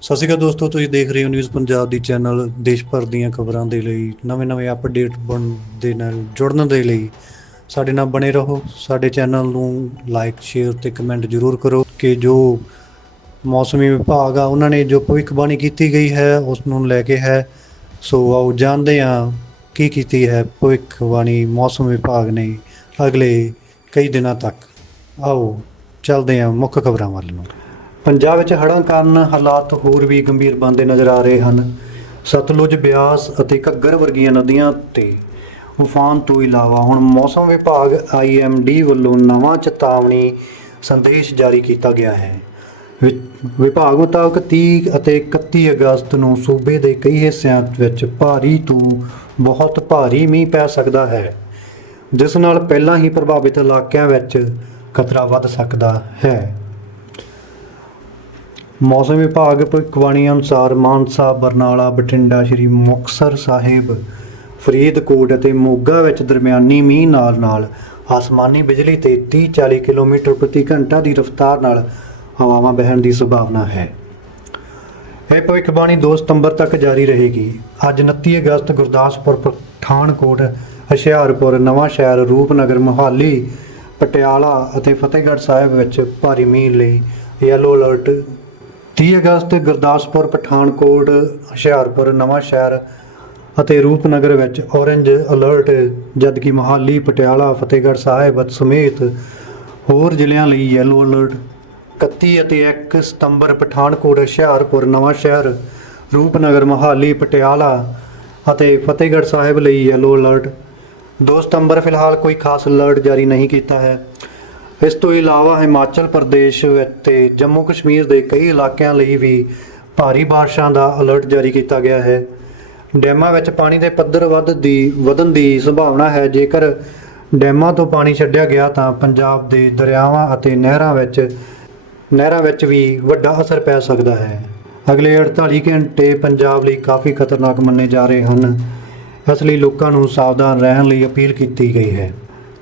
ਸਤਿ ਸ਼੍ਰੀ ਅਕਾਲ ਦੋਸਤੋ, ਤੁਸੀਂ ਦੇਖ ਰਹੇ ਹੋ ਨਿਊਜ਼ ਪੰਜਾਬ ਦੀ ਚੈਨਲ ਦੇਸ਼ ਭਰ ਦੀਆਂ ਖਬਰਾਂ ਦੇ ਲਈ ਨਵੇਂ-ਨਵੇਂ ਅਪਡੇਟ ਬਣ ਦੇ ਨਾਲ ਜੁੜਨ ਦੇ ਲਈ। ਸਾਡੇ ਨਾਲ ਬਣੇ ਰਹੋ, ਸਾਡੇ ਚੈਨਲ ਨੂੰ ਲਾਈਕ ਸ਼ੇਅਰ ਤੇ ਕਮੈਂਟ ਜ਼ਰੂਰ ਕਰੋ ਕਿ ਜੋ ਮੌਸਮੀ ਵਿਭਾਗ ਆ, ਉਹਨਾਂ ਨੇ ਜੋ ਭਵਿੱਖਬਾਣੀ ਕੀਤੀ ਗਈ ਹੈ, ਉਸ ਨੂੰ ਲੈ ਕੇ ਹੈ। ਸੋ ਆਓ ਜਾਣਦੇ ਹਾਂ ਕੀ ਕੀਤੀ ਹੈ ਭਵਿੱਖਬਾਣੀ ਮੌਸਮ ਵਿਭਾਗ ਨੇ ਅਗਲੇ ਕਈ ਦਿਨਾਂ ਤੱਕ। ਆਓ, ਚੱਲਦੇ ਹਾਂ ਮੁੱਖ ਖਬਰਾਂ ਵੱਲ ਨੂੰ। ਪੰਜਾਬ ਵਿੱਚ ਹੜ੍ਹਾਂ ਕਾਰਨ ਹਾਲਾਤ ਹੋਰ ਵੀ ਗੰਭੀਰ ਬਣਦੇ ਨਜ਼ਰ ਆ ਰਹੇ ਹਨ। ਸਤਲੁਜ, ਬਿਆਸ ਅਤੇ ਘੱਗਰ ਵਰਗੀਆਂ ਨਦੀਆਂ ਤੇ ਉਫਾਨ ਤੋਂ ਇਲਾਵਾ ਹੁਣ ਮੌਸਮ ਵਿਭਾਗ ਆਈਐਮਡੀ ਵੱਲੋਂ ਨਵਾਂ ਚੇਤਾਵਨੀ ਸੰਦੇਸ਼ ਜਾਰੀ ਕੀਤਾ ਗਿਆ ਹੈ। ਵਿਭਾਗ ਮੁਤਾਬਕ 30 ਅਤੇ 31 ਅਗਸਤ ਨੂੰ ਸੂਬੇ ਦੇ ਕਈ ਹਿੱਸਿਆਂ ਵਿੱਚ ਭਾਰੀ ਤੋਂ ਬਹੁਤ ਭਾਰੀ ਮੀਂਹ ਪੈ ਸਕਦਾ ਹੈ, ਜਿਸ ਨਾਲ ਪਹਿਲਾਂ ਹੀ ਪ੍ਰਭਾਵਿਤ ਇਲਾਕਿਆਂ ਵਿੱਚ ਖਤਰਾ ਵੱਧ ਸਕਦਾ ਹੈ। ਮੌਸਮ ਵਿਭਾਗ ਭਵਿੱਖਬਾਣੀ ਅਨੁਸਾਰ ਮਾਨਸਾ, ਬਰਨਾਲਾ, ਬਠਿੰਡਾ, ਸ਼੍ਰੀ ਮੁਕਤਸਰ ਸਾਹਿਬ, ਫਰੀਦਕੋਟ ਅਤੇ ਮੋਗਾ ਵਿੱਚ ਦਰਮਿਆਨੀ ਮੀਂਹ ਨਾਲ ਨਾਲ ਆਸਮਾਨੀ ਬਿਜਲੀ ਤੇ 30-40 ਕਿਲੋਮੀਟਰ ਪ੍ਰਤੀ ਘੰਟਾ ਦੀ ਰਫ਼ਤਾਰ ਨਾਲ ਹਵਾਵਾਂ ਵਹਿਣ ਦੀ ਸੰਭਾਵਨਾ ਹੈ। ਇਹ ਭਵਿੱਖਬਾਣੀ 2 ਸਤੰਬਰ ਤੱਕ ਜਾਰੀ ਰਹੇਗੀ। ਅੱਜ 29 ਅਗਸਤ ਗੁਰਦਾਸਪੁਰ, ਪਠਾਨਕੋਟ, ਹੁਸ਼ਿਆਰਪੁਰ, ਨਵਾਂ ਸ਼ਹਿਰ, ਰੂਪਨਗਰ, ਮੁਹਾਲੀ, ਪਟਿਆਲਾ ਅਤੇ ਫਤਿਹਗੜ੍ਹ ਸਾਹਿਬ ਵਿੱਚ ਭਾਰੀ ਮੀਂਹ ਲਈ ਯੈਲੋ ਅਲਰਟ 30 ਅਗਸਤ ਗੁਰਦਾਸਪੁਰ, ਪਠਾਨਕੋਟ, ਹੁਸ਼ਿਆਰਪੁਰ, ਨਵਾਂ ਸ਼ਹਿਰ ਅਤੇ ਰੂਪਨਗਰ ਵਿੱਚ ਔਰੇਂਜ ਅਲਰਟ, ਜਦਕਿ ਮੋਹਾਲੀ, ਪਟਿਆਲਾ, ਫਤਿਹਗੜ੍ਹ ਸਾਹਿਬ ਸਮੇਤ ਹੋਰ ਜ਼ਿਲ੍ਹਿਆਂ ਲਈ ਯੈਲੋ ਅਲਰਟ 31 ਅਤੇ 1 ਸਤੰਬਰ, ਪਠਾਨਕੋਟ, ਹੁਸ਼ਿਆਰਪੁਰ, ਨਵਾਂ ਸ਼ਹਿਰ, ਰੂਪਨਗਰ, ਮੋਹਾਲੀ, ਪਟਿਆਲਾ ਅਤੇ ਫਤਿਹਗੜ੍ਹ ਸਾਹਿਬ ਲਈ ਯੈਲੋ ਅਲਰਟ 2 ਸਤੰਬਰ, ਫਿਲਹਾਲ ਕੋਈ ਖਾਸ ਅਲਰਟ ਜਾਰੀ ਨਹੀਂ ਕੀਤਾ ਹੈ। ਇਸ ਤੋਂ ਇਲਾਵਾ ਹਿਮਾਚਲ ਪ੍ਰਦੇਸ਼ ਅਤੇ ਜੰਮੂ ਕਸ਼ਮੀਰ ਦੇ ਕਈ ਇਲਾਕਿਆਂ ਲਈ ਵੀ ਭਾਰੀ ਬਾਰਿਸ਼ਾਂ ਦਾ ਅਲਰਟ ਜਾਰੀ ਕੀਤਾ ਗਿਆ ਹੈ। ਡੈਮਾਂ ਵਿੱਚ ਪਾਣੀ ਦੇ ਪੱਧਰ ਵੱਧ ਦੀ, ਵਧਣ ਦੀ ਸੰਭਾਵਨਾ ਹੈ। ਜੇਕਰ ਡੈਮਾਂ ਤੋਂ ਪਾਣੀ ਛੱਡਿਆ ਗਿਆ ਤਾਂ ਪੰਜਾਬ ਦੇ ਦਰਿਆਵਾਂ ਅਤੇ ਨਹਿਰਾਂ ਵਿੱਚ ਨਹਿਰਾਂ ਵਿੱਚ ਵੀ ਵੱਡਾ ਅਸਰ ਪੈ ਸਕਦਾ ਹੈ। ਅਗਲੇ 48 ਘੰਟੇ ਪੰਜਾਬ ਲਈ ਕਾਫੀ ਖਤਰਨਾਕ ਮੰਨੇ ਜਾ ਰਹੇ ਹਨ। ਇਸ ਲਈ ਲੋਕਾਂ ਨੂੰ ਸਾਵਧਾਨ ਰਹਿਣ ਲਈ ਅਪੀਲ ਕੀਤੀ ਗਈ ਹੈ।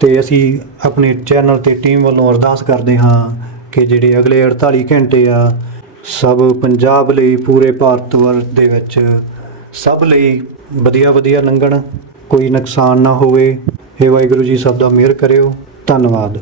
ਤੇ ਅਸੀਂ ਆਪਣੇ ਚੈਨਲ ਤੇ ਟੀਮ ਵੱਲੋਂ ਅਰਦਾਸ ਕਰਦੇ ਹਾਂ ਕਿ ਜਿਹੜੇ ਅਗਲੇ 48 ਘੰਟੇ ਆ, ਸਭ ਪੰਜਾਬ ਲਈ, ਪੂਰੇ ਭਾਰਤ ਵਰਗ ਦੇ ਵਿੱਚ ਸਭ ਲਈ ਵਧੀਆ ਵਧੀਆ ਲੰਘਣ ਕੋਈ ਨੁਕਸਾਨ ਨਾ ਹੋਵੇ। ਇਹ ਵਾਹਿਗੁਰੂ ਜੀ ਸਭ ਦਾ ਮਿਹਰ ਕਰਿਓ। ਧੰਨਵਾਦ।